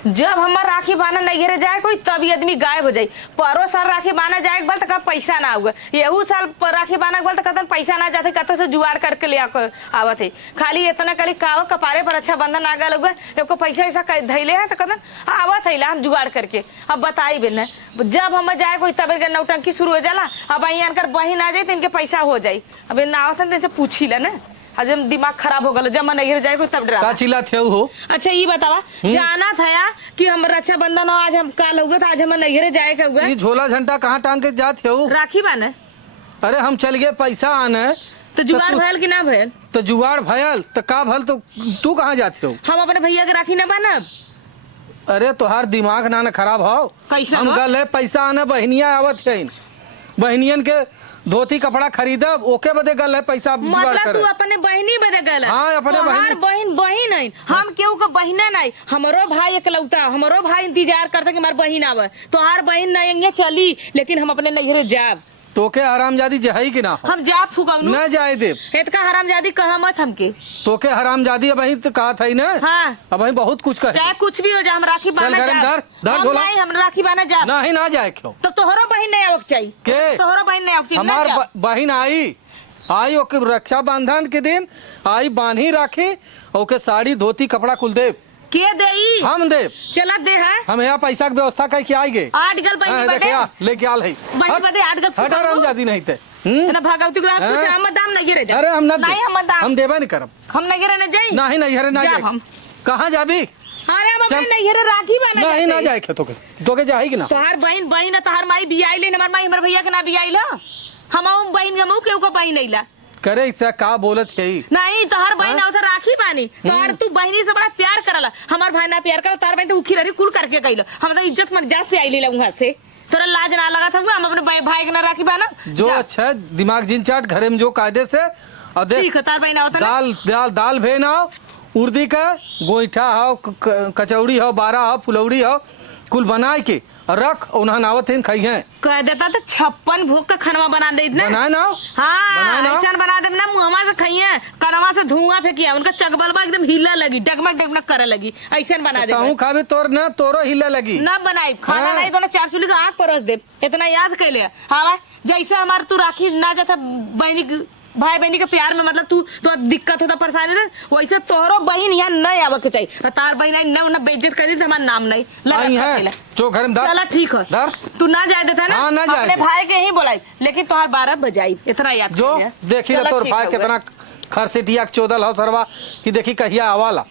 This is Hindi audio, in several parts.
जब हमार राखी बाना नैहरे जाए कोई तब ये आदमी गायब हो जाई। परो साल राखी बाना जाए बल तो पैसा ना होगा, यहू साल राखी बाना बल तो कतन पैसा ना जाते, कत से जुगाड़ करके ले आवत है। खाली इतना कली काव कपारे पर अच्छा बंधन आ गया लोग पैसा ऐसा धैले है तो कतन आवत है हम जुगाड़ करके। अब बताई बिल जब हम जाए कोई तब नौटंकी शुरू हो जाला। अब यहाँ कर बहिन आ जाए तो इनके पैसा हो जाये। अब ना आवत है तो पूछी ला ना, जब दिमाग खराब हो गया जब मैं नैहर जाए तब डरा चिल्ला थे हो। अच्छा ये बतावा जाना था या कि हम रक्षाबंधन हो आज हम कल होगा था, आज हम नैहर जाए का हुआ। ये झोला झंडा कहाँ टांग के जाते हो? राखी बाने। अरे हम चल गए पैसा आने तो जुगाड़ भयल कि ना भयल? तो जुगाड़ भयल तो का भल तो तू कहाँ जाते हो? हम अपने भैया के राखी ना बानब। अरे तोहार दिमाग ना न खराब हो। कैसा हम गल है पैसा आने बहनिया आवत है, बहनियन के धोती कपड़ा खरीदब ओके बदे गल है पैसा मतलब तू अपने बहनी बदे गल है? हाँ अपने बहन बहन है, हम केहू का बहिना नहीं। हमारो भाई इकलौता, हमारो भाई इंतजार करता कि हमार बहन आवे। तोहार बहन नहीं चली लेकिन हम अपने नैहरे जाब। तो के हरामजादी जहई कि ना हम जा फुगवनु न जाए दे इतका हरामजादी कहा मत हमके। तो के हरामजादी अब तो कहा था ना। हाँ अब बहुत कुछ कहे, चाहे कुछ भी हो जाए हम राखी बाना धर झोला। हम राखी बाना जा नहीं ना जाए क्यों? तो तोहरो बहन नहीं आवक चाहिए के? तोहरो बहन नहीं आवक चाहिए। हमार बहन आई ओके रक्षाबंधन के दिन आई बांधी राखी ओके साड़ी धोती कपड़ा कुल दे के देई? हम दे। चला दे है हम यहाँ पैसा की व्यवस्था करके आई गए। 8 गल बहन बदे लेके आल है बहन बदे 8 गल हट हरामजादी नहीं थे ना भागवती गुलाब कुछ हम दाम नहीं गिरे जा। अरे हम नहीं हम दाम हम देबे नहीं करब। हम नहीं गिरे ना जाई नहीं नहीं हरे ना जाए। हम कहां जाबी? अरे हम अपने नहीं गिरे राखी बना नहीं ना जाए के तोके जाई कि ना? तोहार बहन बहन तोहार माई बियाई ले हमार माई हमर भैया के ना बियाई ला। हम बहन हमऊ केहू का बहन नहीं ला करे इतना का बोलत है नहीं। तोहर बहन आओ तो राखी बानी तोहर तू बहनी से बड़ा प्यार करला। हमार भाई ना प्यार कर तार बहन तो उखी रही कुल करके कइलो। हम तो इज्जत मन जा से आइली वहां से तोरा लाज ना लगा था हम अपने भाई के ना राखी बाना जो अच्छा दिमाग जिन चाट घरे में जो कायदे से ठीक है। तार बहन आओ दाल दाल दाल भेन हो उर्दी का गोईठा हो कचौड़ी हो बारा हो फुलौड़ी हो कुल बनाए के रख उन्हें नावत है खाई है कह देता तो 56 भोग का खाना बना दे ना। बनाए ना हाँ ऐसा बना दे ना मुहमा से खाइए कनवा से धुआं फेंकिया उनका चकबलबा एकदम हिला लगी डगमग डगमग करे लगी ऐसा बना दे। कहूं खाबे तोर ना तोरो हिला लगी ना बनाई खाना नहीं तो 4 चूल्ही का आग परोस दे इतना याद कैले। हाँ जैसे हमारे तू राखी ना जाता बहनी भाई बहनी के प्यार में मतलब तू तो दिक्कत होता परेशानी वैसे तोहरो बहन यहाँ नहीं आवे के चाहिए। तार बहन ना बेइज्जत कर दी तो हमारा नाम नहीं लगा जो घर में चला ठीक है तू ना जाए देता ना। हाँ, ना अपने भाई के ही बोलाई लेकिन तोहार 12 बजाई इतना याद जो देखी ना तोर भाई कितना खरसेटिया चौदल हो सरवा कि देखी कहिया आवाला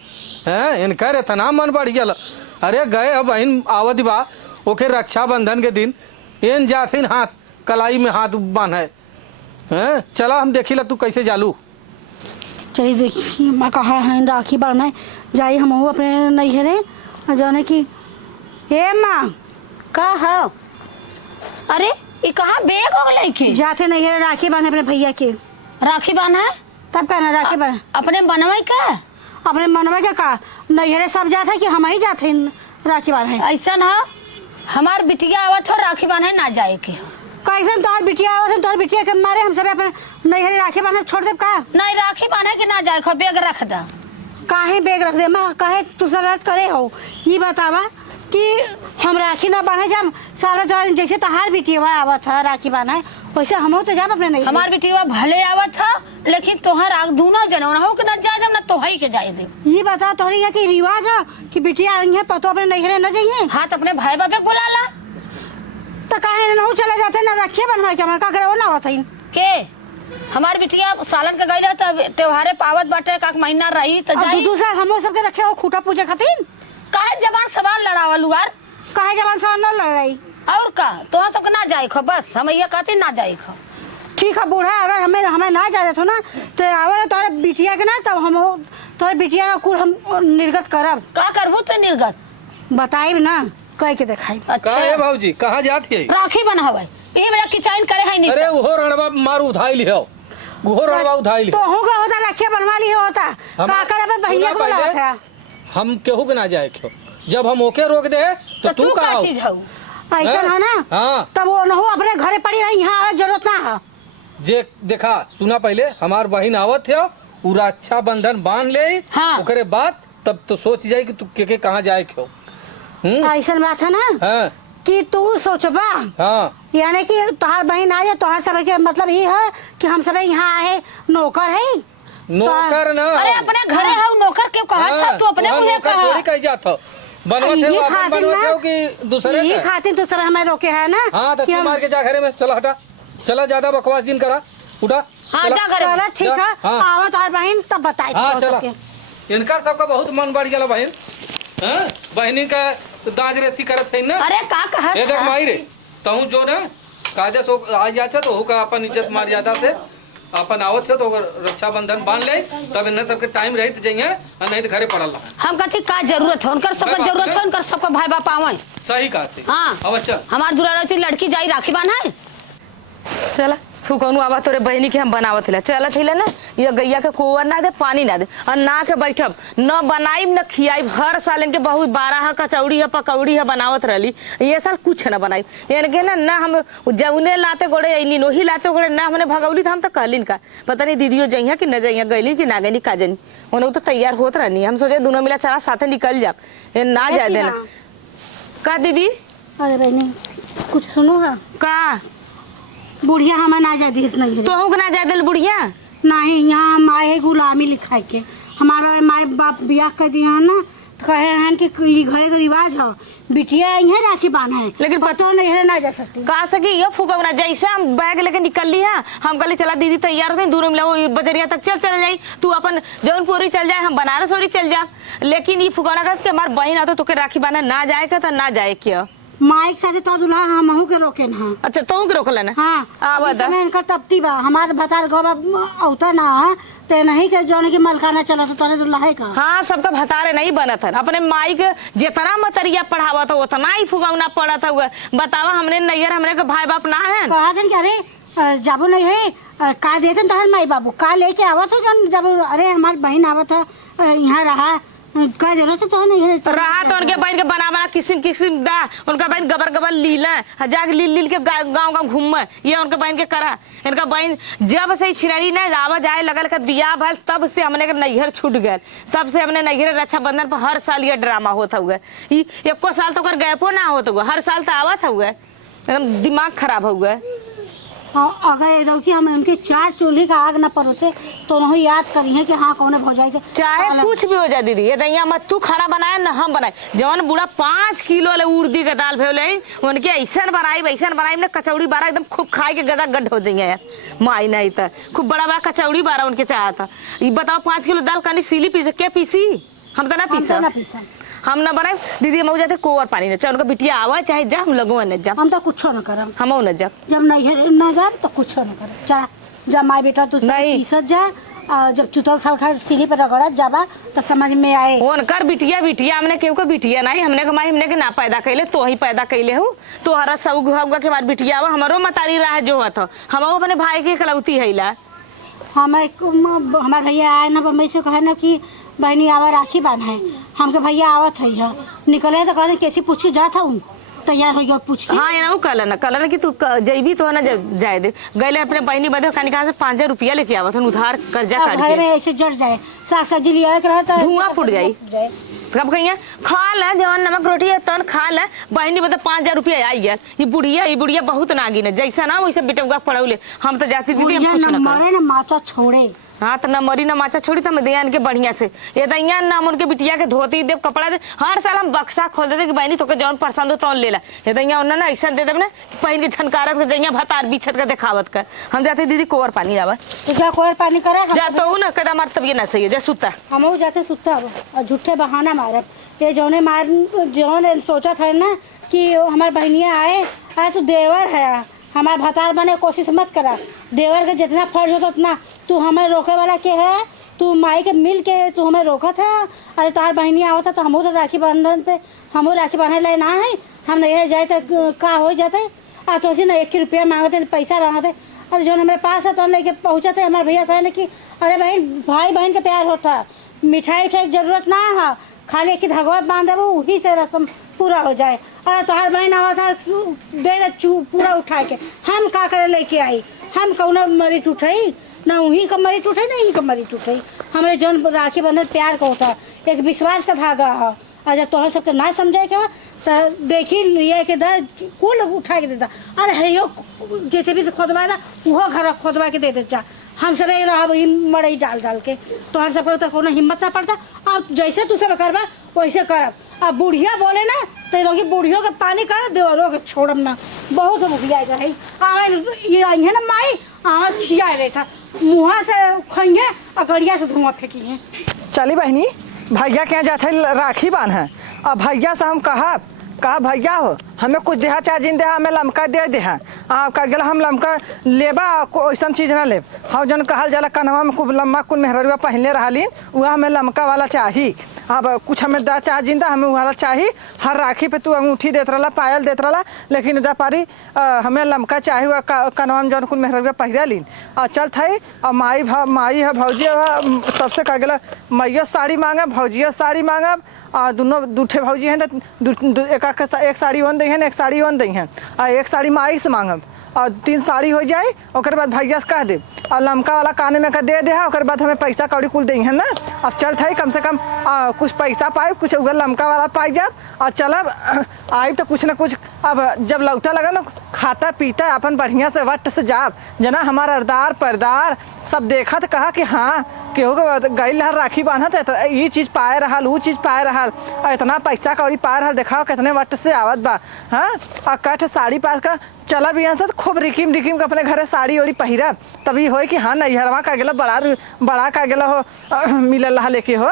है इनकर इतना मन बढ़ गया। अरे गए बहन आवत बा ओके रक्षाबंधन के दिन इन जाथिन हाथ कलाई में हाथ बांधे हैं। चला हम देखी ला तू कैसे जालू। चलिए देखिए माँ कहा है राखी बांधना जाई हम अपने नैहरे जाने की हे माँ का है? अरे ये कहाँ बैग हो गए के जाते नैहरे राखी बांधे अपने भैया के। राखी बांधा है तब कहना राखी बांधे अपने बनवाई का अपने मनवा के का नैहरे सब जाते कि हम ही जाते राखी बांधे। ऐसा ना हमार बिटिया आवत हो राखी बांधे ना जाए के कैसे तोहर बिटिया आवत तोहर बिटिया के मारे हम सब अपने नैहरे राखी बांधे छोड़ देब का? नहीं राखी बांधे के ना जाए खो बैग रख दा। काहे बैग रख दे माँ काहे तू शरारत करे हो? ये बतावा कि हम राखी ना बांधे जब सारा जैसे तोहार बिटिया आवत है राखी बांधे वैसे हम तो जाब अपने नहीं। हमार बिटिया भले आवत था लेकिन तोहर आग दूना जनो ना हो कि ना जाए जब ना तोहई के जाए दे। ये बता तोहरी ये की रिवाज है कि बिटिया आई है पतो अपने नैहरे न जाइए। हाँ तो अपने भाई बाबे बुला ला तो काहे ना चला जाते ना रखिए बनवा के का करे वो ना होता के हमार बिटिया सालन के गई तो त्योहारे पावत बाटे का महीना रही तो जाई दूसरा हम सब के रखे हो खूटा पूजा खातिर काहे जबान सवाल लड़ावल यार काहे जबान सवाल न लड़ाई और का तो सब ना जाए खो बस हम ये कहते ना जाए खो। ठीक है बूढ़ा अगर हमें ना जाए तो ना तो आवे तोरे बिटिया के ना तब हम तोरे बिटिया का कुल हम निर्गत करब। का करबू तो निर्गत बताई ना कह के दिखाई। अच्छा है भाऊजी कहाँ जाती है? राखी बनावे यही वजह किचाइन करे है नहीं। अरे वो रणवा मार उधाई लियो वो रणवा उधाई लियो तो होगा होता रखिए बनवा ली होता का करे अपन भैया को बोला था हम केहू के ना जाए क्यों जब हम ओके रोक दे तो तू का चीज हो ऐसा है ना। हाँ तब वो न हो अपने घरे पड़ी रही यहाँ जरूरत ना है जे देखा सुना पहले हमार बहन आवत है पूरा अच्छा बंधन बांध ले। हाँ। ओकरे बाद तब तो सोच जाए कि तू के कहाँ जाए क्यों ऐसा बात है ना हाँ कि तू सोचबा हाँ यानी कि तोहार बहन आ जाए तोहार सब के मतलब ये है कि हम सब यहाँ आए नौकर है नौकर ना अरे अपने घरे है नौकर क्यों कहा था तू अपने मुझे कहा थोड़ी कह जाता बनवत है ये अपन खातिर बनवत ना है कि दूसरे ये का? खातिर तो सब हमें रोके है ना हाँ तो कि हम- मार के जा घरे में चला हटा चला ज्यादा बकवास जिन करा उठा हाँ चला। जा घरे में। चलो ठीक जा, है हाँ। आओ तोहार बहन तब बताए हाँ तो चला सबके। इनका सबका बहुत मन बढ़ गया बहन हाँ बहनी का दाज रेसी करत है ना अरे का कहा ये देख था माई रे तू जो ना कायदे सो आ जाते तो का अपन इज्जत मार जाता से अपन आवत है तो रक्षाबंधन बांध ले तब इन सबके टाइम रही तो जाइए और नहीं तो घरे पड़ल रहा। हम कहती का जरूरत है उनकर सबका बात जरूरत है। है उनकर सबका भाई बाप आवे सही कहते हाँ अब चल हमार दुलारती लड़की जाई राखी बांधे चला फुकौनु आवा तोरे बहनी के हम बनावत हिला चलत हिला ना ये गैया के कोवर ना दे पानी ना दे और ना के बैठब न बनाइब न खियाइब हर साल इनके बहुत 12 कचौड़ी है पकौड़ी है बनावत रहली ये साल कुछ न बनाइब इनके ना हम जौने लाते गोड़े अइली नोही लाते गोड़े ना हमने भगौली था हम तो कहलिन का पता नहीं दीदियो जइया कि न जइया गइली कि ना गइली का जनी उन्हें तो तैयार होत रहनी हम सोचे दोनों मिला चला साथे निकल जाब ये ना जाए देना का दीदी अरे बहनी कुछ सुनो है का बुढ़िया हमें ना जाए देश नहीं है तो ना जाए दिल बुढ़िया नहीं यहाँ माए है गुलामी लिखाई के हमारा माए बाप बियाह कर दिया है ना तो कहे हैं कि ई घरे का रिवाज है बिटिया यहाँ राखी बांधा है लेकिन पतो नहीं है ना जा सकती कहा सकी ये फुकौना जैसे हम बैग लेके निकल ली है हम कहले चला दीदी तैयार होते दूर मिला वो बजरिया तक चल जाई तू अपन जौनपुरी चल जाए हम बनारस और चल जा लेकिन ये फुकौना कहत कि हमार बहन आता तो के राखी बांधे ना जाए के तो ना जाए क्या माइक साथे तो दूल्हा हमहू के रोके ना अच्छा तो के रोकल ना हाँ आवा इस समय इनका तपती बा हमारे भतार गोबा औता ना है ते नहीं के जौन की मलकाना चला तो तोरे दूल्हा है का हाँ सबका भतारे नहीं बनत है अपने माई के जितना मतरिया पढ़ावा था उतना ही फुकौना पड़त हुआ बतावा हमने नैयर हमने के भाई बाप ना है कहा था कि अरे जाबो नहीं है का देते तोहर माई बाबू का लेके आवत हो जब जब अरे हमारी बहन आवत है यहाँ रहा का जरूरत तो नहीं है रहा तो उनके बहन के बना बना किस्म किस्म दा उनका बहन गबर गबर लीला जाके लील लील के गाँव गाँव घूम ये उनके बहन के करा इनका बहन जब से छिनरी नहीं आवा जाए लगल का बियाह भल तब से हमने के नैहर छूट गए तब से हमने नैहर रक्षाबंधन पर हर साल ये ड्रामा होता हुआ एको साल तो गैपो ना होता हुआ हर साल तो आवत हुआ एकदम दिमाग खराब हो गया अगर रोकी हम उनके 4 चूल्हे का आग न परोसे तो नहीं याद करी है कि हाँ कौन भौजाई से चाहे कुछ भी हो जाए दीदी ये दैया मत तू खाना बनाए न हम बनाए जवन बूढ़ा 5 किलो ले उर्दी के दाल भेले उनके ऐसा बनाई ना कचौड़ी बारा एकदम खूब खाए के गदा गड्ढ हो जाइए यार माई नहीं तो खूब बड़ा बड़ा कचौड़ी बारा उनके चाहता ये बताओ 5 किलो दाल कनी सीली पीसे के पीसी हम तो ना पीसा हम ना बनाए दीदी मऊ जाते कोवर पानी न चाहे उनका बिटिया आवा चाहे जा हम लगवा न जा हम तो कुछ न करम हम न जा जब नहीं न जा तो कुछ न करम चला जब माई बेटा तू नहीं। पीसत जा जब चुता उठा सीढ़ी पर रगड़त जाबा तो समझ में आए उनकर बिटिया हमने केहू के बिटिया नहीं हमने के माई हमने के ना पैदा कैले तो ही पैदा कैले हूँ तो हरा सब हुआ के हमार बिटिया आवा हमारो मतारी रहा जो हत हम अपने भाई के कलौती हैला हमारे भैया आए ना बम्बई से कहे ना कि बहनी आवा राखी बांधा है हमके भैया आवत है निकले तो कहते कैसे पूछ के जाता हूँ तैयार हो गया पूछ के हाँ ये ना कल ना कि तू जैबी तो ना जाए दे गए अपने बहनी बदे कहानी कहा से 5,000 रुपया लेके आवत उधार कर्जा अब काट घर के में ऐसे जड़ जाए साग सब्जी लिया के रहता है धुआं फूट जाई कब कहिए खा ले जवन नमक रोटी है तन खा ले बहनी बदे 5,000 रुपया आई यार ये बुढ़िया बहुत नागिन है जैसा ना वैसे बेटा पढ़ौले हम तो जाती दीदी हम कुछ ना मरे ना माचा छोड़े हाँ तो न मरी न माचा छोड़ी तो दिया इनके बढ़िया से ये दैया ना उनके बिटिया के धोती देव कपड़ा दे हर साल हम बक्सा खोल देते कि बहनी तो जौन पसंद हो तो ले ला ये दैया उन्होंने ऐसा दे देव ना पहन के झनकारत के दैया भतार बिछत के दिखावत कर हम जाते दीदी कोवर पानी आवा तो क्या कोई पानी करे जाता हूँ ना कदा मार तब ये ना सही है जा सुता हम जाते सुता और झूठे बहाना मारब ये जौने मार जौन सोचा था ना कि हमारे बहनिया आए तो देवर है हमारे भतार बने कोशिश मत करा देवर के जितना फर्ज होता उतना तू हमें रोके वाला के है तू माई के मिल के तू हमें रोका था अरे तार बहनी आवता तो हमू तो राखी बंधन पे हमू राखी बांधे लाए ना है हम नहीं जाए तो का हो जाते तो उसी ना 1 रुपया मांगते पैसा मांगते अरे जो हमारे पास है तो हम लेके पहुँचाते हमारे भैया कहे ना कि अरे बहन भाई बहन के प्यार होता मिठाई उठाई की जरूरत ना है खाली एक धगवा बांधे वो वही से रस्म पूरा हो जाए अरे तोहार बहन आवा था दे दे पूरा उठा के हम का करे लेके आई हम कौन मरी टूटाई ना वही का मरी टूटे ना यही का मरी टूटे हमारे जौन राखी बंधन प्यार का होता एक विश्वास का धागा है और जब तुम्हें सबके ना समझे के तो देखी लिए के दे कुल उठा के देता। अरे है यो जैसे भी से खोदवा था वो घर खोदवा के दे देता। हमसे नहीं रहा वही मड़ई डाल डाल के तुम्हारे सबको तो कोनो हिम्मत ना पड़ता। अब जैसे तू सब करबा वैसे करब। अब बुढ़िया बोले ना तो लोग बुढ़ियों के पानी कर देवरों के छोड़म ना बहुत बुढ़िया रही ये आई है ना माई खिया रहे था मुँह से खाइए और गड़िया से धुआं फेंकी है। चली बहनी भैया के यहाँ जाते राखी बांध है। अब भैया से हम कहा भैया हो हमें कुछ देहा चाहे जिन देहा हमें लमका दे देहा कह गया हम लमका लेबा वैसा चीज़ ना लेब। हाँ जन कहल जाला कन्हवा में खूब लम्बा कुल मेहरवा पहनले रहलीन वह हमें लमका वाला चाहिए। अब कुछ हमें दा चाहे जिंदा हमें वाला चाहिए। हर राखी पे तू अंगूठी देत रहा पायल देत रहा लेकिन दा पारी हमें लमका चाहिए कन्हवा में जौन कुल मेहरवा पहिरलीन चल थई। और माई है भौजी सबसे कह गया मैयो साड़ी मांगब भौजियो साड़ी मांगब दोनों दूठे भौजी हैं तो एक साड़ी वन दी हैं एक साड़ी वन दी हैं और एक साड़ी माई से मांगब और 3 साड़ी हो जाए और बाद भैया से कह दे और लमका वाला काने में का दे दे और बाद हमें पैसा कौड़ी कुल दी है ना। अब चल था कम से कम कुछ पैसा पाए कुछ उगर लमका वाला पाई जाब और चलब आई तो कुछ ना कुछ। अब जब लौटा लगा ना खाता पीता अपन बढ़िया से वट से जाब जना हमारा अरदार परदार सब देखा तो कहा कि हाँ केहू गई लहर राखी बांधत ये चीज़ पाए रहा वो चीज़ पाए रहा इतना पैसा कौड़ी पाए रहा दिखाओ कितने वट से आवत बा। हाँ और कठ साड़ी पास का चला भी यहाँ से खूब रिकीम के अपने घरे साड़ी ओड़ी पहिरा तभी हो कि हाँ नैहरवा का गेला बड़ा का गेला हो मिलल रहा लेके हो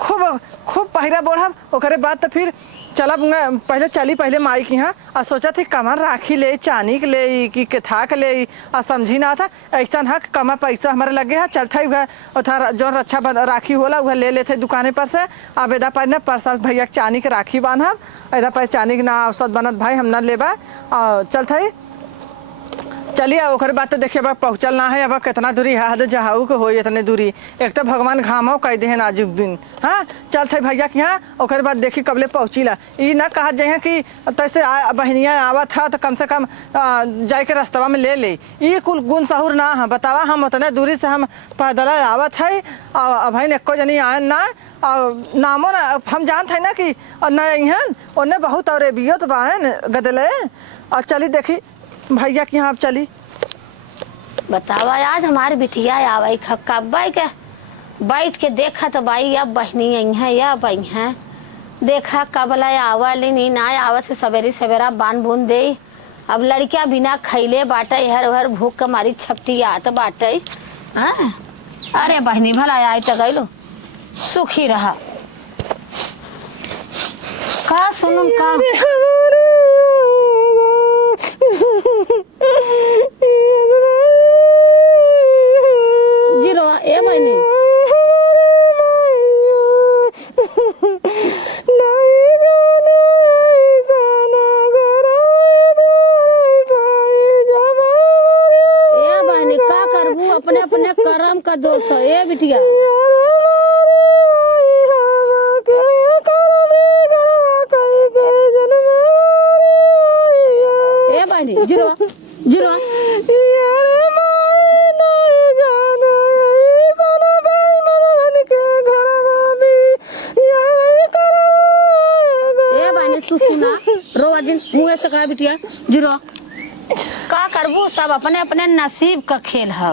खूब पहिरा बोढ़ब ओकरे बाद तो फिर चला पहले माई की यहाँ और सोचा थी कमर राखी ले चानी के ले कि केथा के ले और समझी ना था ऐसा हक कमा पैसा हमारे लगे है चलता ही वह जो रक्षा राखी होला वह ले लेते दुकाने पर से। अब एदा पर न परसास भैया चानी के राखी बांधब एदा पर चानी के ना औसत बनत भाई हम ना लेबा और चलता ही चलिए ओकर बात तो देखिए अब पहुँचल ना है अब कितना दूरी हद जहाऊ के हो इतने दूरी एक तो भगवान घामो कह दे नाजुक दिन। हाँ चल थे भैया के यहाँ ओकर बाद देखी कबले पहुँचीला ये ना कहा जाए कि तैसे बहनिया आवत था तो कम से कम जाए के रास्तवा में ले ये कुल गुण सहूर ना है बतावा हम उतने दूरी से हम पैदल आवत है और भाई एको जनी आए ना और नामो ना हम जानते हैं ना कि न यहाँ उन्हें बहुत और बियो तो बाहन गदले और चली देखी भैया के यहाँ चली बतावा आज हमारी बिटिया आवाई कब बाई के बैठ के देखा तो बाई अब बहनी आई है या बई है देखा कबला आवा ली ना आवा से सवेरे सवेरा बान बून दे। अब लड़कियां बिना खैले बाटे हर हर भूख के मारी छपटी आत बाटे। हाँ अरे बहनी भला आई तो गई लो सुखी रहा का सुनम का जीरो ए बहनी का करबू अपने अपने कर्म का दोष है ए बिटिया ए बहनी जीरो जीरो तू सुना रो दिन मुँह से कहा बिटिया जीरो का करबू सब अपने अपने नसीब का खेल है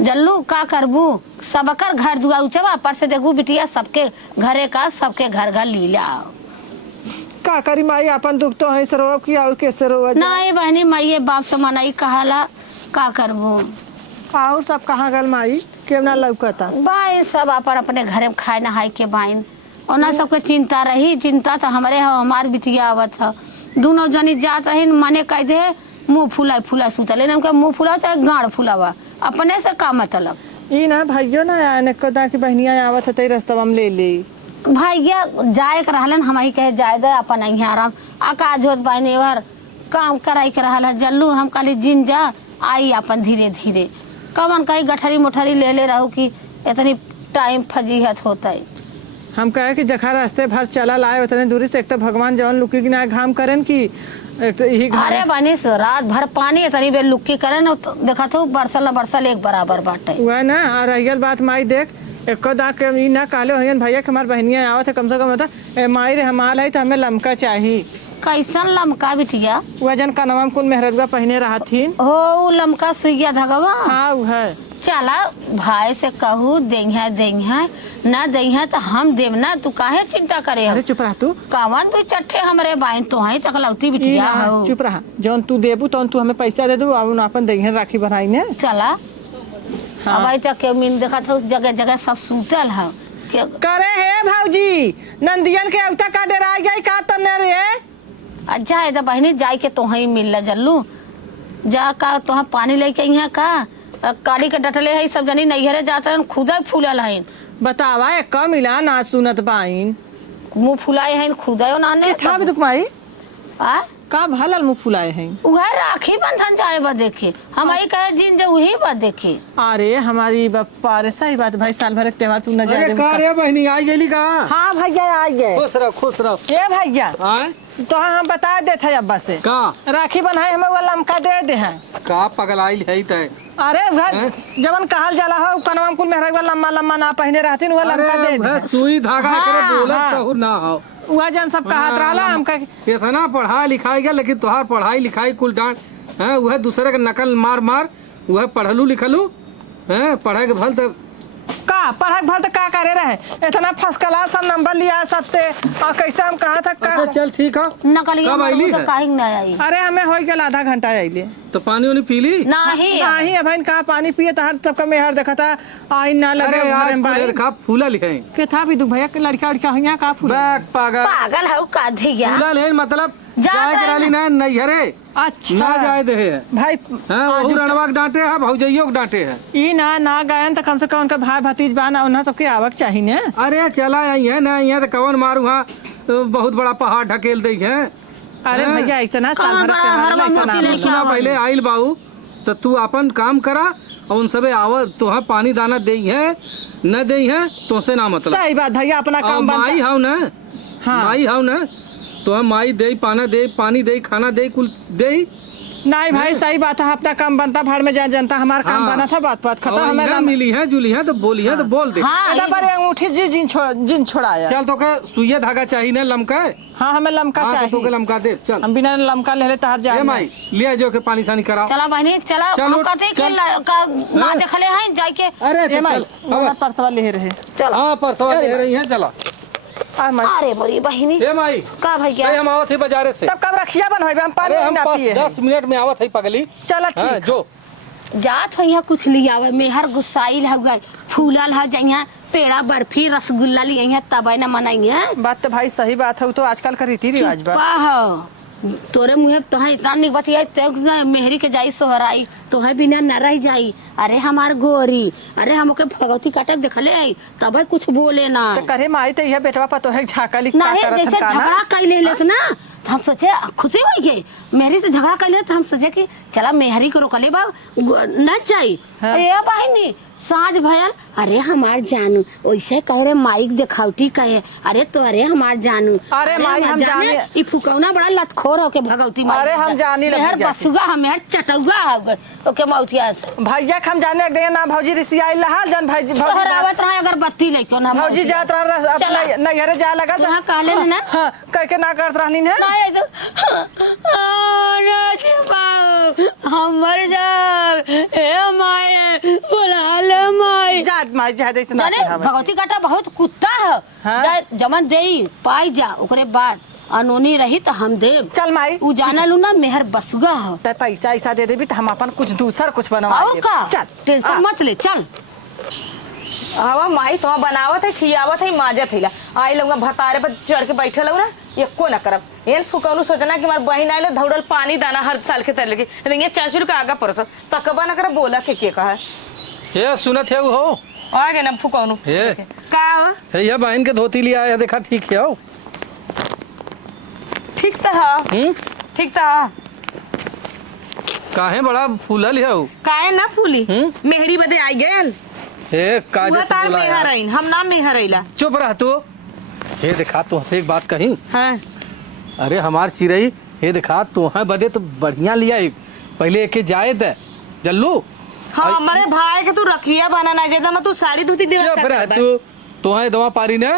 जल्लू का करबू सबकर घर दुआ उचवा पर से देखू बिटिया सबके घरे का सबके घर घर लीला का करी माई अपन दुख तो है सरो की और कैसे रो नहीं बहनी माई बाप से मनाई कहाला का करबू और सब कहाँ गल माई केव ना लौकता बाई सब अपन अपने घरे में खाए नहाए के बाइन और ना सबके चिंता रही चिंता तो हमारे हमार बिटिया आवत है दोनों जनी जात रही मने कह दे मुँह फूला सुतले उनका मुँह फूला चाहे गाढ़ फूलावा अपने से का मतलब ई ना भाइयों ना आने को दा की बहनिया आवत है तई रास्ता में ले ले भैया जाए के रहलन हम ही कहे जाए दे अपन ही आराम आकाश होत बाई बार काम कराई के रहल है जल्लू हम काली जिन जा आई अपन धीरे धीरे कवन कहीं गठरी मोठरी ले रहू कि इतनी टाइम फजीहत होता है। हम कहे कि जखा रास्ते भर चला लाए उतने दूरी से एक तो भगवान जवन लुकी की ना घाम करन की एक तो यही अरे बनिस रात भर पानी इतनी बेर लुक्की करन देखा तो बरसल एक बराबर बाटे वह ना और रहियल बात माई देख एको दा के ई ना काले होयन भैया के हमार बहनिया आवत है कम से कम होता ए माई रे हमार है तो हमें लमका चाहिए। कैसन लमका बिटिया? वजन का नवम कुल मेहरबा पहने रहा थीन। हो उ लमका सुइया धगवा? हाँ वो है। चला भाई से कहू देंगे ना देंगे तो हम देव ना, तू काहे चिंता करे हो? अरे चुप रह तू। कावन तू चट्ठे हमरे बाइन तो है तक लौती बिटिया हो। चुप रहा, जौन तू देबू तो तू हमें पैसा दे दू अब अपन देंगे राखी बनाई ने। चला हाँ। अब आई तक के मीन देखा था जगह जगह सब सूतल है के करे है भौजी नंदियन के अवता का डेरा गई का तने रे। अच्छा है तो बहनी जाई के तो ही मिल ला जल्लू जा का तो पानी लेके यहाँ का काड़ी के डटले है सब जनी नैहरे जात रहन खुदा फूलल है। बतावा एक का मिला ना सुनत बाइन मुंह फुलाए हैं खुदा ना ने था भी दुख माई आ का भलल मुंह फुलाए हैं। उहे राखी बंधन जाए बा देखे हम आई कहे दिन जे वही बा देखे। अरे हमारी बप्पा रे सही बात भाई साल भर के त्योहार तू न जा अरे का रे बहनी आई गेली का? हाँ भैया आ गए। खुश रहो। ए भैया आए तो हम बता देते अब्बा से का राखी बनाए हमें वो लमका दे दे हैं। का पगलाइल है तय? अरे घर हैं? जवन कहल जाला हो कनवा कुल मेहरा लम्मा लम्मा ना पहने रहतीन वो लमका दे अरे दे। वह सुई धागा करे हाँ, बोलत हाँ। सहु ना हो। वह जन सब कहत रहला हमका इतना पढ़ाई लिखाई गया लेकिन तुहार पढ़ाई लिखाई कुल डांट है वह दूसरे के नकल मार मार वह पढ़लू लिखलू है पढ़े के भल तो का पढ़ाई भर तो का करे रहे इतना फर्स्ट क्लास सब नंबर लिया सबसे और कैसे हम कहा था अच्छा चल ठीक है। नकलिया कब आइली तो है? काहे ना आई? अरे हमें हो गया आधा घंटा आइले तो पानी उनी पी ली? नहीं नहीं है भाई कहा पानी पिए तो हर सबका मेहर देखा था आई ना लगे अरे आज घरे में कुल भाई। का फूला लिखे के था भी दुख भैया के लड़का उड़का हुआ का फूल बैग पागल पागल है का धिया फूला ले मतलब जा जाए जाए कराली ना नैहरे अच्छा ना जाए दे है भाई वहू रणवा के डांटे है भौजइयो के डांटे है। ई ना गायन तो कम से कम उनका भाई भतीज बाना उन्हें सबके आवक चाहिए ने। अरे चला आई है ना यहाँ तो कवन मारू वहाँ बहुत बड़ा पहाड़ ढकेल दी है। अरे हाँ। भैया ऐसा ना साल कौन भर बड़ा के हरवा ऐसा ना मोती बोलो। लेके सुना आवल। पहले आइल बाऊ तो तू अपन काम करा और उन सबे आवत तुहा पानी दाना दे है न दे है तुमसे ना मतलब। सही बात भैया अपना और काम माई बनता। हाउ ना हाँ। माई हाउ ना तो हम माई दे पानी दे खाना दे कुल दे। नहीं भाई सही बात है अपना काम बनता भाड़ में जाए जनता हमारा काम हाँ। बना था बात खत्म और हमें इन्हें मिली है जुली है तो बोली है तो बोल दे। हाँ अरे बड़े अंगूठी जी जिन छोड़ाया। चल तो के सुइया धागा चाहिए ना लमका हाँ हमें लमका हाँ तो के चाहिए लमका दे चल। हम बिना लमका ले लेते हर ए जाए माई लिया जो के पानी सानी कराओ। चला बहनी चला चल हम उठ, कहते कि चल। ना हाँ। देखले हैं जाए के अरे ए तो माई चल हमारा अब परसवा ले रहे चला। हाँ परसवा दे रही है चला। आ माई अरे बड़ी बहनी ए माई का भैया हम आवत है बाजारे से। तब कब रखिया बनवाई हम पानी अरे हम ना पिए 10 मिनट में आवत है पगली। चलो हाँ, ठीक जो जात हो यहाँ कुछ लिया आवे मेहर गुस्साइल हो गए फूलल हो जाइए पेड़ा बर्फी रसगुल्ला लिए तब ना मनाइए बात तो भाई सही बात है वो तो आजकल का रीति रिवाज बा। तोरे मुँह तो है इतना निक बतिया मेहरी के जाई सोहराई तो है बिना न रह जाई। अरे हमार गोरी अरे हमके भगवती काटक देखले आई तब कुछ बोले ना तो करे माई तो यह बेटवा पतो है झाका लिख नहीं जैसे झगड़ा कैले लेस ना तो हम सोचे खुशी हुई के मेहरी से झगड़ा कैले तो हम सोचे कि चला मेहरी को रोकले बा न जाई। हाँ। ए बहनी साँझ भयल अरे हमार जानू वैसे कह रहे माइक देखावटी कहे अरे तो अरे हमार जानू अरे माई हम जाने ई फुकौना बड़ा लतखोर होके भगवती माई अरे हम जानी मेहर भैया बसुगा हमें चटौगा हो ओके मौतिया से भैया के हम जाने दे ना भौजी रिसिया लहा जन भाई सोहरावत रहा अगर बत्ती लेके ना भौजी जात रहा चला। अपना नैहरे जा लगा तो हाँ कहले ने ना हाँ कह के ना करत रहनी है ना ये तो हमर जा ए माय बुला ले माय जा माई जा जैसे ना जाने भगवती काटा बहुत कुत्ता है हाँ? जा जमन देई पाई जा ओकरे बाद अनोनी रही तो हम देव चल माई उ जाना लू ना मेहर बसुगा हो ते पैसा ऐसा दे देबी तो हम अपन कुछ दूसर कुछ बनवा और देब। का चल टेंशन मत ले चल हवा माई तो बनावत है खियावत है माजत है आई लोग भतारे पर चढ़ के बैठे लोग ना एको न करब एन फुकौनु सोचना कि हमार बहन आइले धौड़ल पानी दाना हर साल के तरह लेकिन ये चाचुर का आगा परस तकबा न कर बोला के कहा ये सुनत है वो हो आ गए ना फुकौनु ये का हो? है ये बहन के धोती लिया है देखा ठीक है हो ठीक तो है ठीक तो है काहे बड़ा फूलल है हो काहे ना फूली मेहरी बदे आई गए ए काजे से बोला मेहर यार आइन हम ना मेहर आइला चुप रह तू। ये देखा तो से एक बात कही हाँ अरे हमार चिरई ये देखा तो है बदे तो बढ़िया लिया है। पहले एक जाए दे जल्लू हाँ हमारे भाई के तू रखिया बनाना ज्यादा मैं तू साड़ी धोती देवा चुप रह तू। तुम्हें दवा पारी ने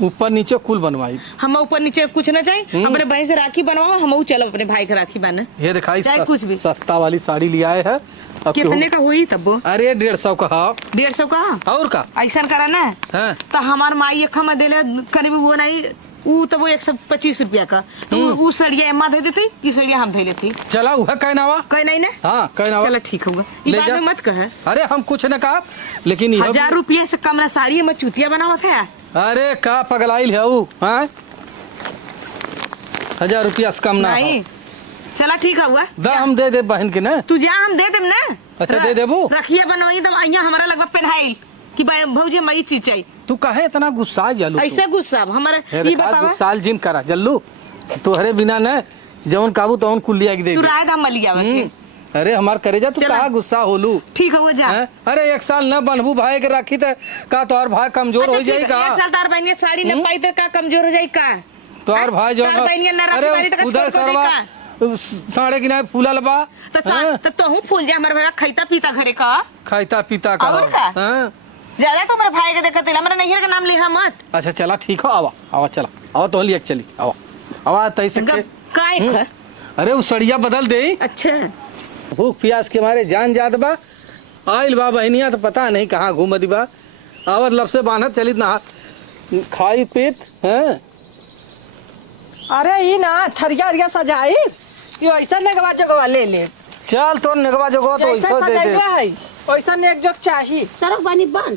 ऊपर नीचे कुल बनवाई। हम ऊपर नीचे कुछ ना चाहिए, अपने भाई से राखी बनवाओ, हम चलो अपने भाई के राखी बना। ये दिखाई चाहे कुछ भी। सस्ता वाली साड़ी लिया है। अब कितने का हुई तब वो? अरे 150 का। हाँ 150 का। और का ऐसा करा ना हाँ? तो हमार माई एक हम देले करीब वो नहीं वो तो वो 125 रुपया का, तो वो सड़िया एम्मा दे देती, ये सड़िया हम दे लेती। चला वह कहनावा कहीं नहीं ना। हाँ कहनावा। चलो ठीक होगा, ले ये बात जा। में मत कहे। अरे हम कुछ न कहा लेकिन यह 1000 रुपया से कम ना साड़ी में चुतिया बनावत है। अरे का पगलाइल है वो? हाँ 1000 रुपया से कम ना नहीं चला ठीक हुआ, दा हम दे दे बहन के ना। तू जा हम दे देम ना। अच्छा दे देबू। रखिए बनवाई तो अइया हमारा लगभग पहनाई कि भाई भौजी मई चीज चाहिए। तू काहे इतना गुस्सा जल्लू? ऐसे गुस्सा हमारे ये बतावा। साल जिन करा जल्लू तोहरे बिना न जवन काबू तवन कुलिया के दे तू दे। राय दा मलिया बके। अरे हमार करेजा तू चला। कहा गुस्सा होलू? ठीक हो जा। हैं? अरे एक साल न बनबू भाई के राखी त का तोहर भाई कमजोर हो जाई का? एक साल तार बहनिया साड़ी न पाई तो का कमजोर हो जाई का? तोहर भाई जो तार बहनिया न राखी वाली तो उधर छोड़ सरवा का? साढ़े किनारे फूलल बा। तो तोहू फूल जा हमारे भाई खैता पीता घरे का। खाइता पीता का और का? हाँ? ज्यादा तो हमारे भाई के देखत है, हमारा नैहर का नाम लिखा मत। अच्छा चला ठीक हो। आवा आवा चला आवा तो लिया चली आवा आवा तैसे के। काय ख? अरे वो सड़िया बदल दे। अच्छा भूख प्यास के मारे जान जात बा। आइल बा बहनिया तो पता नहीं कहाँ घूमत बा। आवत लब से बांधत चलित ना खाई पीत हैं। अरे ये ना थरिया अरिया सजाई यो ऐसा नेगवा जगवा ले ले। चल तो निगवा जगो तो जैसा ऐसा दे दे। सजाइवा है वैसा नेक जोग चाहिए। सरक बानी बन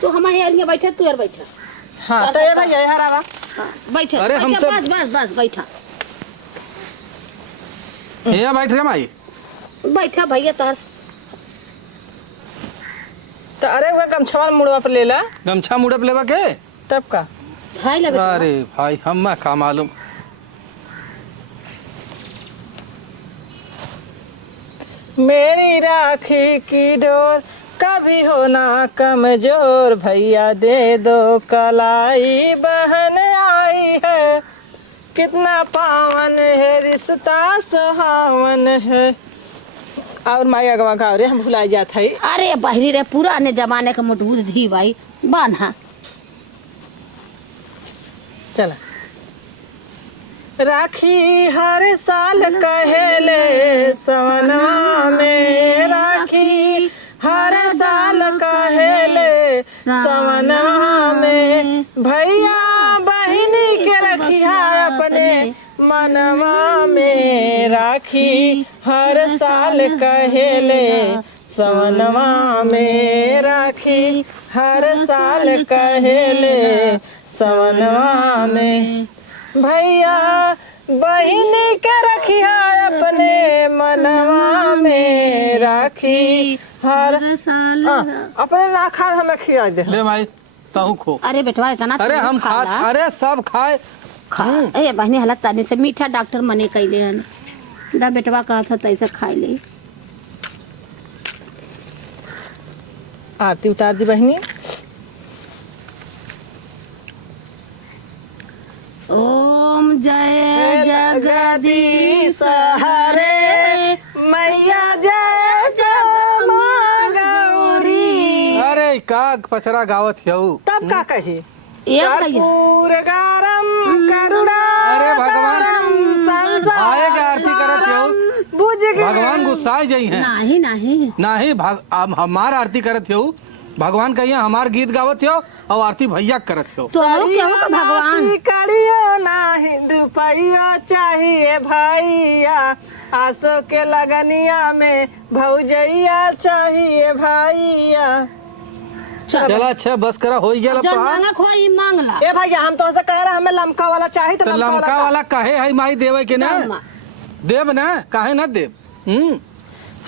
तू हमारे एरिया बैठा तू यार बैठा। हाँ तो ये भाई यही हरावा। हाँ, बैठा अरे हम बैठा, तो- बस बस बस बैठा यहाँ बैठ रे माई। बैठा भैया तोहर। तो अरे वो गमछवा मुड़वा पर लेला गमछा मुड़प लेवा के तब का। भाई लगे अरे भाई हम का मालूम। मेरी राखी की डोर कभी हो ना कमजोर, भैया दे दो कलाई बहन आई है। कितना पावन है रिश्ता सुहावन है। और माई अगवा का रे हम भुलाई जात है। अरे बहरी रे पुराने जमाने का मजबूत धी भाई बान्हा। चला राखी हर साल कहेले सवनवा में, राखी हर साल कहेले सवनवा में, भैया बहिनी के रखिया अपने मनवा में, राखी हर साल कहेले सवनवा में, राखी हर साल कहेले सवनवा में, भैया बहिनी के रखिया अपने मनवा में, राखी हर साल अपने ना खा हमें खिया दे। ले माई तहु खो। अरे बेटवा इतना अरे हम खा अरे सब खाए। ए बहनी हालत तानी से मीठा डॉक्टर मने कैले हन दा बेटवा कहा था तैसे खाई ले। आरती उतार दी बहनी। ओम जय जगदीश हरे मैया जय जय माँ गौरी। अरे का पचरा गावत हऊ। तब का कही ये भैया कर्पूर गारम करुणा अरे भगवान भाई के आरती करत हऊ। बुझ गए भगवान गुस्साए जाई हैं। नहीं नहीं नहीं हमार आरती करत हो। भगवान कहिया हमार गीत गावत हो और आरती भैया करत हो। तो क्या हो भगवान करियो नाही रुपया चाहिए भैया, आसो के लगनिया में भौजैया चाहिए भैया। चला अच्छा बस करा हो गया जब मांगा खोई मांगला ए भैया हम तो कह रहे हमें लमका वाला चाहिए तो लमका वाला काहे है माई देवे के ना जम्मा। देव ना काहे ना देव।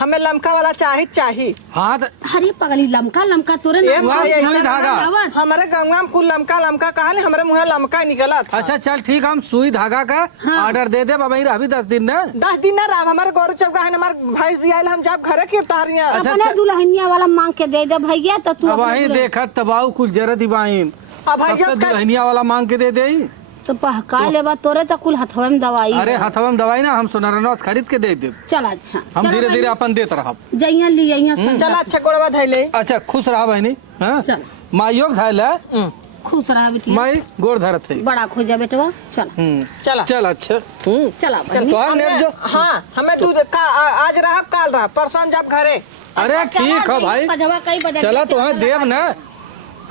हमें लमका वाला चाहिए। हाँ अरे पगली लमका लमका तोरे ए नाम भाई, से सुई धागा। आवत। हमारे गंगा में कुल लमका कहा हमारे मुँह लमका निकला था। अच्छा चल ठीक हम सुई धागा का हाँ। ऑर्डर दे दे अभी अभी 10 दिन ना। 10 दिन ना राम हमारे गौरव चौका है हमारे भाई रियाल हम जब घरे की तारियां। अच्छा, अपने दुल्हनिया वाला मांग के दे दे भैया तो तू अब अपने वही दुल्हन- देखत तबाऊ कुछ जरत ही बाइन अब भैया दुल्हनिया वाला मांग के दे दे। तो पहका लेबा तोरे तो कुल हथवा में दवाई अरे हथवा में दवाई ना हम सोनारनवास खरीद के दे दे। चल अच्छा हम धीरे धीरे अपन देत रहब। जइया ली जइया चल अच्छा गोड़वा धैले। अच्छा खुश रहा बहनी। हाँ चल माइयो धैल है। खुश रहा बेटिया। माई गोड़ धरत है। बड़ा खोजा बेटवा चल चला चल अच्छा चला तो आ नेब जो। हाँ हमें दूध आज रहा काल रहा परसों जब घरे। अरे ठीक है भाई चला तो है देव ना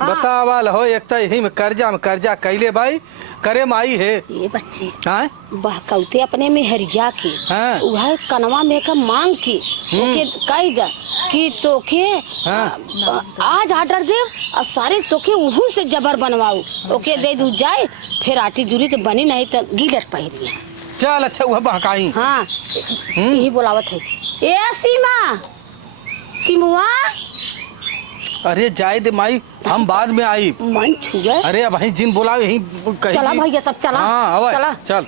बतावाल हो एक तो यही में कर्जा कैले भाई करे माई है ये बच्चे हाँ बहकौते अपने में हरिया के हाँ। वह कनवा में का मांग के ओके कही दा कि तोके हाँ। आज ऑर्डर दे और सारे तोके उहू से जबर बनवाऊ ओके दे दू जाए फिर आटी जुरी तो बनी नहीं तो गीलट पहिरिया। चल अच्छा वह बहकाई। हाँ यही बोलावत है ए सीमा सिमुआ अरे जाए दे माई हम बाद में आई। मन छुए अरे अब वही जिन बोला यही कहीं। चला भैया तब चला। हाँ आवा चला चल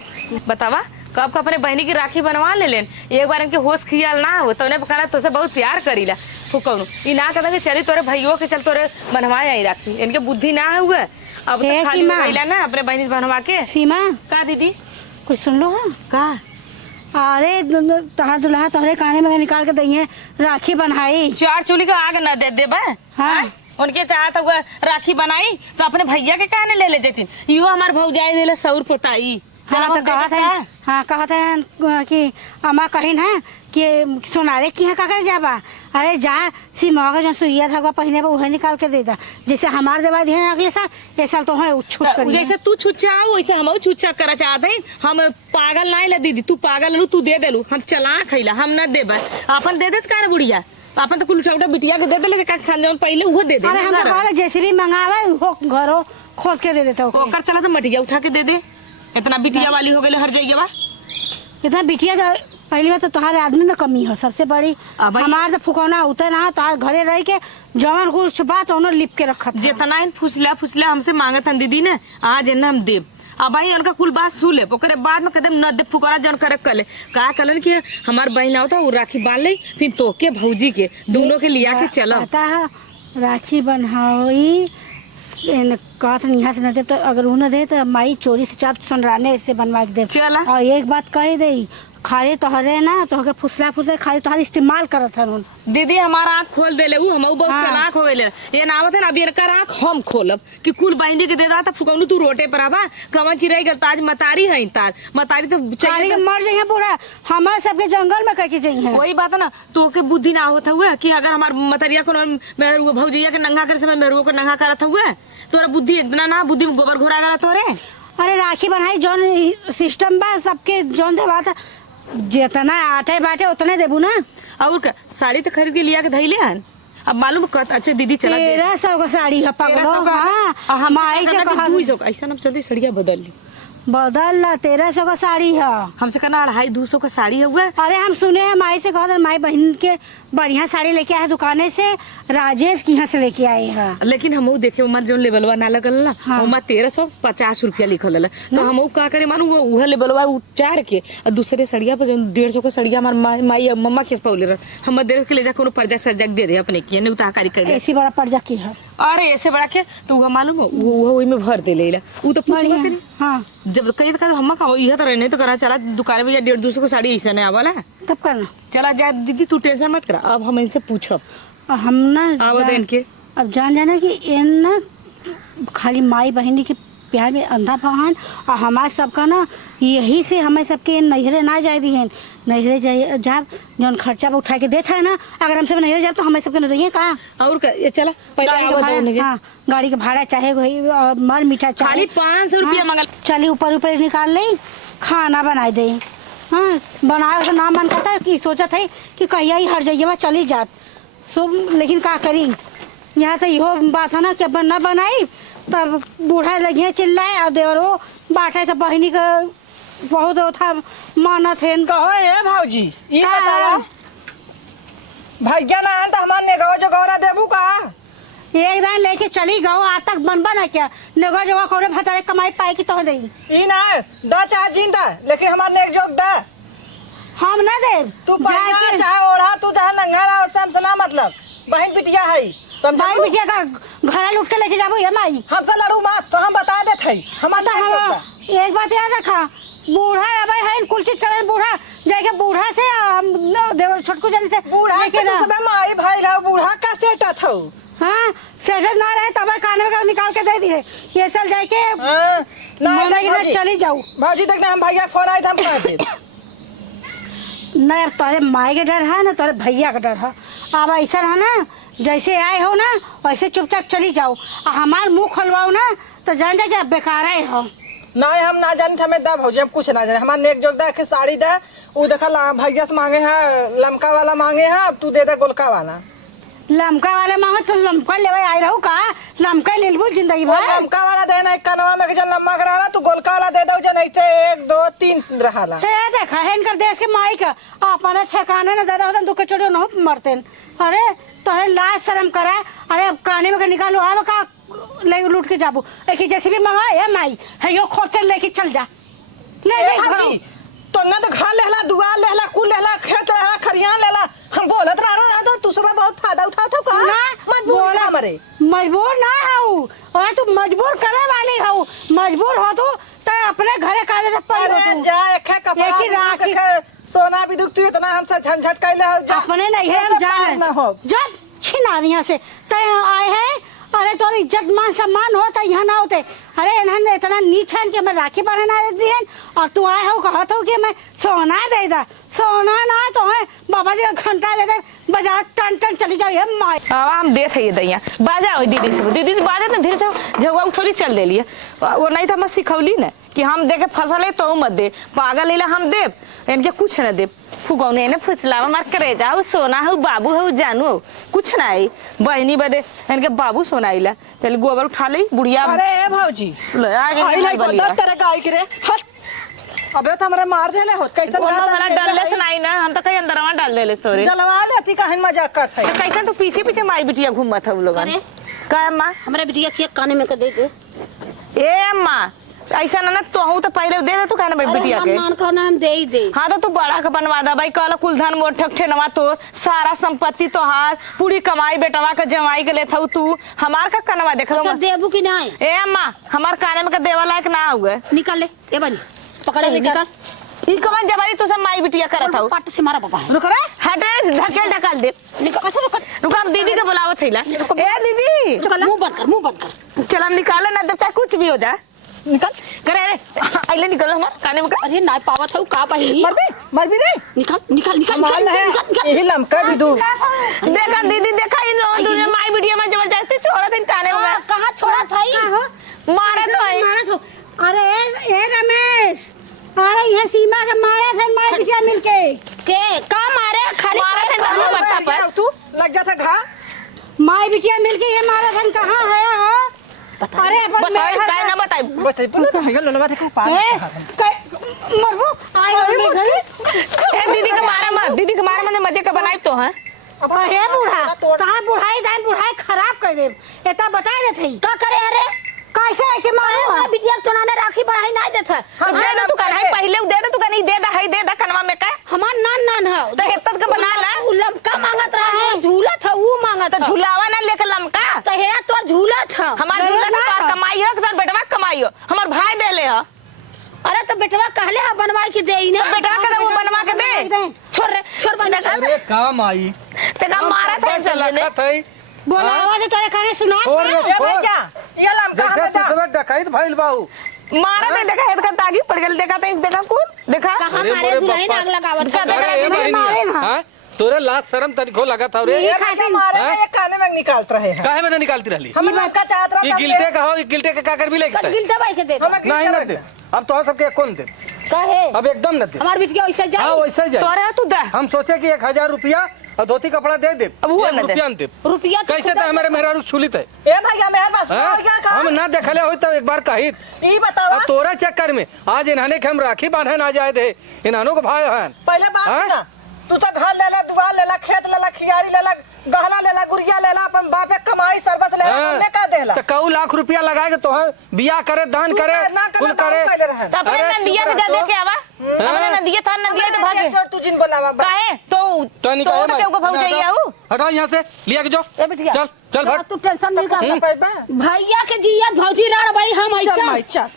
बतावा कब अपने बहनी की राखी बनवा ले लेन एक बार इनके होश खियाल ना हो तो उन्हें कहना तुझसे बहुत प्यार करीला फुकौनु ई ना कहता कि चली तोरे भैयों के चल तोरे बनवा आई राखी इनके बुद्धि ना हुआ अब तो खाली महिला ना अपने बहनी से बनवा के। सीमा का दीदी कुछ सुन लो हाँ का अरे तोहरा दुल्हा तोहरे काने में निकाल के दइए राखी बनाई। चार चूली का आग न दे देबे। हाँ। उनके चाहत हुआ राखी बनाई तो अपने भैया के कहने ले जेतिन यो हमार भौजाई देले सौर पोताई। हाँ तो कहत है हाँ कहत है कि अम्मा कहिन है कि सोनारे की है का कर जाबा अरे जा सीमा का जो सुइया धागा पहिने उहे निकाल के दे दा जैसे हमार देवा दिए अगले साल ये साल तो है छूट कर जैसे तू छुच्चा वैसे हम छुच्चा करा चाहते हैं हम पागल नहीं ला दीदी तू पागल लू तू दे देलू हम चला खैला हम न देबे अपन दे देत का बुढ़िया अपन तो कुल छोटा बिटिया के दे देले का खान जवन पहले वो दे दे। अरे हम तो कहले जैसे भी मंगावे वो घरों खोद के दे देता हूँ ओकर चला तो मटिया उठा के दे दे इतना बिटिया वाली हो गई हर जगह इतना बिटिया का पहली बार तो तुम्हारे आदमी में कमी हो सबसे बड़ी हमार तो फुकौना उतर ना तार घरे रह के जवन कुछ बात उन्होंने लिप के रखा जितना इन फुसला फुसला हमसे मांगत हन दीदी ने आज न हम देव अब भाई उनका कुल बात सुन ले ओकरे बाद में कदम न दे फुकौना जन करे कले का कलन कि हमार बहन आओ तो राखी बांध ले फिर तो के भौजी के दोनों के लिया के चलो पता है राखी बन्हाई कहत यहाँ से न दे तो अगर वो न दे तो माई चोरी से चाप सुनराने से बनवा के दे चला और एक बात कह दे खाली तोहरे ना तो अगर फुसला फुसला खाली तोहरे इस्तेमाल करत हन दीदी हमारा आँख खोल देले उ हम बहुत हाँ। चलाक हो गए ये नावत है ना अब इनकर आँख हम खोलब कि कुल बहनी के दे दा तो फुकौनु तू रोटे पर आवा कवन चिरई गल ताज मतारी है तार मतारी तो चाहिए मर जाइए पूरा हमारे सबके जंगल में कह के जाइए वही बात है ना तो के बुद्धि ना होता हुआ कि अगर हमार मतरिया को मेरे भौजैया के नंगा करे समय मेरे को नंगा करत हुआ तोरा बुद्धि इतना ना बुद्धि में गोबर घोरा गला तोरे। अरे राखी बनाई जौन सिस्टम बा सबके जौन देवा था जितना आटे बाटे उतने देबू ना और का साड़ी तो खरीद के लिया के धैले हन अब मालूम कत अच्छा दीदी चला 1300 का साड़ी है पकड़ो हाँ हम माई से कहा 200 ऐसा ना जल्दी सड़िया बदल ली बदल ला 1300 का साड़ी है हमसे कहना 250-200 का साड़ी है हुआ। अरे हम सुने हैं माई से कहा माई बहन के बढ़िया साड़ी लेके आए दुकाने से राजेश की यहाँ से लेके आए हैं लेकिन हम देखे उमर जो लेवलवा ना लगल ना हाँ। उमा 1350 रुपया लिखल है तो हम का करे मानू वो लेवलवा उचार के और दूसरे सड़िया पर 150 का सड़िया हमार माई मम्मा केस पौले रह हम देश के ले जा कोनो पर्जा सर्जक दे दे अपने की ने उताकारी कर ऐसी बड़ा पर्जा की है अरे ऐसे बड़ा के तो वो मालूम वो वही में भर दे लेला वो तो पूछवा करे हाँ जब कहीं तो हम का यह तो रहने तो करा चला दुकान में 150-200 का साड़ी ऐसा नहीं आवाला तब करना चला जा दीदी तू टेंशन मत करा अब हम इनसे पूछब हम ना आवादेन के अब जान जाना कि इन ना खाली माई बहनी के प्यार में अंधा बहन और हमारे सबका ना यही से हमें सबके नैहरे ना जाए दी हैं नैहरे जाए जाब जौन खर्चा उठा के देता है ना अगर हम सब नैहरे जाए तो हमें सबके न जाइए कहाँ और ये चला पहले हाँ गाड़ी का भाड़ा चाहे मर मीठा खाली 500 रुपया मंगल चलिए ऊपर ऊपर निकाल ले खाना बना दे हाँ बनाए का नाम मन करता है कि सोचा था कि कहिया ही हर जाइए चली जात सो लेकिन का करी यहाँ तो इहो बात है ना कि अब न बनाई तब बूढ़ा लगे चिल्लाए और देवरो बाटे तो बहनी का बहुत था मानत है कहो ए भौजी ये बताओ भैया ना आन तो हमार नेगवा जो गौरा देबू का एक दिन लेके चली गओ आज तक बनबा ना क्या नेगो जवा कोरे भतारे कमाई पाए की तो दई ई ना दा चाहे जिंदा लेकिन हमार नेक जोग दा हम ना दे तू पहना चाहे ओढ़ा तू चाहे नंगा रहा उससे हमसे ना मतलब बहन बिटिया है भाई बिटिया का घर लुट के लेके जाबो ये माई हमसे लड़ू मत तो हम बता देते हमार नेक जोग दा एक बात याद रखा, बूढ़ा अब है कुल चीज करे बूढ़ा जाके बूढ़ा से देवर छोटकू जन से बूढ़ा के लेके तो ना। सब माई भाई ला बूढ़ा का सेटा था। हाँ सेटल ना रहे तब कान में का निकाल के दे दिए ये चल जाए के हां ना मम्मी के साथ भाजी चली जाऊँ। भाजी तक हम भैया फोन आए थे हम कह दे नहीं अब तोरे माई के डर है ना तोरे भैया का डर है। अब ऐसा है ना जैसे आए हो ना वैसे चुपचाप चली जाओ और हमार मुंह खोलवाओ ना तो जान जा कि बेकार है हो। नहीं हम ना जाने हमें दा भौजी हम कुछ ना जाने हमारे नेक जोग दा के साड़ी दा वो देखा भैया से मांगे हैं लमका वाला मांगे हैं अब तू दे दे गोलका वाला। लमका वाला मांगो तो लमका लेवे आई रहू का लमका ले लेबू जिंदगी वो भर। लमका वाला देना एक कनवा में के जन लम्मा के रहला तू गोलका वाला दे दो जन ऐसे 1 2 3 रहला। हे देखा है इनकर देश के माई का अपना ठिकाने न दादा होतन दुख चोड़ो न मरतेन। अरे तोरे लाज शर्म करा। अरे अब काने में के निकालो आव का ले लूट के जाबू एक जैसे भी मंगा ए माई है यो खोटे लेके चल जा ले ए जा भाजी तो ना तो घर लेला दुआर लेला कुल लेला खेत लेला खरियान लेला हम बोलत रहा तो तू सब बहुत फायदा उठातो का ना मजबूर का मरे मजबूर ना हूँ और तू मजबूर करे वाली हूँ मजबूर हो तू तो अपने घरे काले से पड़ अरे जा एक कपड़ा एक ही राखी सोना भी दुख तू इतना हमसे झंझट कैले हो जा अपने नहीं है हम जा पार ना हो जब छिना यहाँ से तो यहाँ आए हैं। अरे तो इज्जत मान सम्मान हो तो यहाँ ना होते। अरे इन्होंने इतना नीच है कि मैं राखी पहना देती है और तू आए हो कहत हो कि मैं सोना दे दा सोना ना तो है बाबा जी का घंटा दे दे बाजार टन टन चली जाओ ये माई। हम देख है दैया बाजा हो दीदी से बाजा तो धीरे से जगह थोड़ी चल ले लिए वो नहीं तो हम सिखौली ना कि हम दे के फसल है तो मत दे पागल लेला हम देव इनके कुछ न दे फुगौने ने फुसलावा मार करे जाओ सोना हो बाबू हो जानू हो कुछ ना आई बहनी बदे इनके बाबू सोना आइला चल गोबर उठा ले बुढ़िया अरे ए भौजी ले आ गई आई बलिया। गोदा तेरे गाय के रे हट अबे तो हमरा मार देले हो कैसन वो गाता हमारा डलले से नहीं ना हम तो कहीं अंदरवा डाल देले तोरे जलवा लेती कहन मजाक करत है कैसा तू पीछे पीछे माई बिटिया घूमत है लोग अरे। का अम्मा हमरा बिटिया के काने में के दे दे। ए अम्मा ऐसा ना तो हूं तो पहले दे दे तू कहना अरे बिटिया हम के मान कहना हम दे ही दे। हाँ तो तू बड़ा का बनवा दा भाई कल कुलधन मोर ठक नवा तो सारा संपत्ति तोहार पूरी कमाई बेटवा का जमाई के लेथौ तू हमार का कनवा देख लो अच्छा देबू की नहीं ए अम्मा हमार काने में का देवा लायक ना हुए निकाल ले ए बनी पकड़े निकाल ई कमान जबारी तू सब माई बिटिया करत हौ पाट से मारा बाबा रुक रे हटे ढकेल ढकाल दे निकाल कैसे रुक हम दीदी के बुलावत थैला ए दीदी मुंह बंद कर चल हम निकाले ना जब चाहे कुछ भी हो जा निकल करे रे आइले निकल हमार काने में का अरे ना पावत हो का बहिनी मर भी रे निकाल माल है यही लमका भी दू देखा दीदी देखा इन तुझे माई बिटिया में जबरदस्ती छोड़ा था काने में कहां छोड़ा था मारे तो है मारे तो अरे ए रमेश अरे ये सीमा के मारे थे माई बिटिया मिलके के का मारे खाली मारे थे बाबू बट्टा पर तू लग जाता घा माई बिटिया मिलके ये मारे थे कहाँ है हो। अरे अपन बताई काय ना बताई बस बोला तो हैगा ललवा देखो पार मरबू आए हो घर ए दीदी के मारा मत दीदी के मारा मत मजे का बनाई तो है अरे बूढ़ा कहाँ बुढ़ाई खराब कर दे इतना बता देते का करे अरे कैसे है कि मारो मारे बिटिया तो ना राखी बढ़ाई नहीं देता दे दे तू का है पहले दे दे तू का नहीं दे दे है दे दे कनवा में का हमार नान है तो हेतत के बना ला लमका मांगत रहा झूला था वो मांगत तो झुलावा ना लेके लमका तो हे तो झूला था हमार झूला तो कमाइयो के बेटवा कमाइयो हमार भाई देले ह अरे तो बेटवा कहले है बनवा के दे ही ना तो बेटवा के वो बनवा के दे छोड़ बंद अरे काम आई ते का मारा था चल ने लखत है बोलावा तो तेरे काने सुना छोड़ रे ए छोड़ भैया ये लमका जैसे हमें तू दा सब डकाइत भइल बाऊ मारा ते देखा हेत का तागी पड़ गेल देखा ते इस देखा कौन देखा कहां अरे मारे मोरे दुल्हन बापा। आग लगावत क्या था देखा अरे ए मारे बहनिया हां तोरे लाज शर्म तनिको लगत हौ रे ये भैया मारे ये काने में निकालत रहे हैं काहे में निकालती रहली हम लमका चाहत रहा ये गिलटे का हो ये गिलटे के का कर भी ले कट गिलटा भाई के दे दे नहीं न दे अब तो सबके कौन दे कहे अब एकदम न दे हमार बिटिया वैसे हां जाए वैसे जाए तोरे तू दे हम सोचे कि 1000 रुपया और धोती कपड़ा दे दे अब वो 1 न दे। रुपया न दे रुपया तो कैसे तो हमारे मेहरारू छुलित है ए भैया मेहर बस हाँ? हो गया का हम ना देखले हो तो एक बार कही ई बतावा तोरा चक्कर में आज इन्हाने के हम राखी बांधे ना जाए थे इन्हानों को भाई हैं पहले बात हाँ? सुना तू तो घर लेला दुआर लेला खेत लेला खियारी लेला गहना लेला गुड़िया लेला अपन बापे कमाई सरबस लेला हमने का देला तो कऊ लाख रुपया लगाए के तो बियाह करे दान तू करे ना कुल करे करे पहले रहन तो अपने अरे नदिया चुप भी जा रह देखे आवा अपने नदिया था नदिया तो भागे जोर तू जिन बनावा बस। काहे तो तनी तो कहे के भाग जाइए आओ हटाओ यहाँ से लिया के जो ए बिटिया चल चल जरा भाग तू टेंशन नहीं कर पैबा भैया के जिया भौजी राण भाई हम चल ऐसा माई चल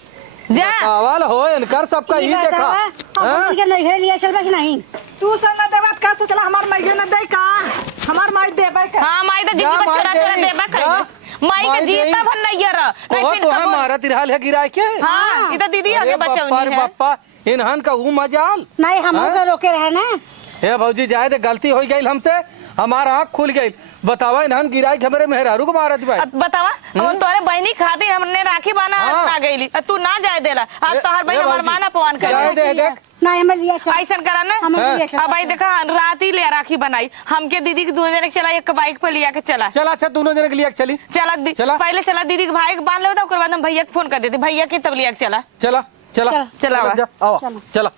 जा सवाल हो इनकर सबका ही देखा अपन के नहीं लिया चलबा कि नहीं? तू सब न देवत का से चला हमार मैया न दे का हमार माई देबे का। हाँ माई तो जिंदगी में चोरा चोरा देबा कइले माई के जीता भन नहीं यर नहीं फिर तो हमारा तिरहाल है गिरा के हां ई तो दीदी आगे बचौनी है बापा इन्हन का ऊ मजाल नहीं हम के रोके रहे ना। हे भौजी जाए दे गलती हो गई हमसे हमारा आँख खुल गई बतावा इन्हन गिराई के हमरे मेहरारू को मारत भाई अब बतावा हम तोरे बहनी खातिर हमने राखी बाना हाँ। ना गईली तू ना जाए देला आज तोहर बहन हमार माना पवन जाए कर दे देख नहीं हमें लिया चल। ऐसा करा ना हमें लिया चल। अब भाई देखा रात ही ले राखी बनाई हमके दीदी के 2 जने चला एक बाइक पे लिया के चला चला अच्छा दोनों जने के लिए चली चला पहले चला दीदी के भाई के बांध ले ओकर बाद हम भैया के फोन कर देते भैया के तब लिया के चला चला चला चला चला आओ चला। चला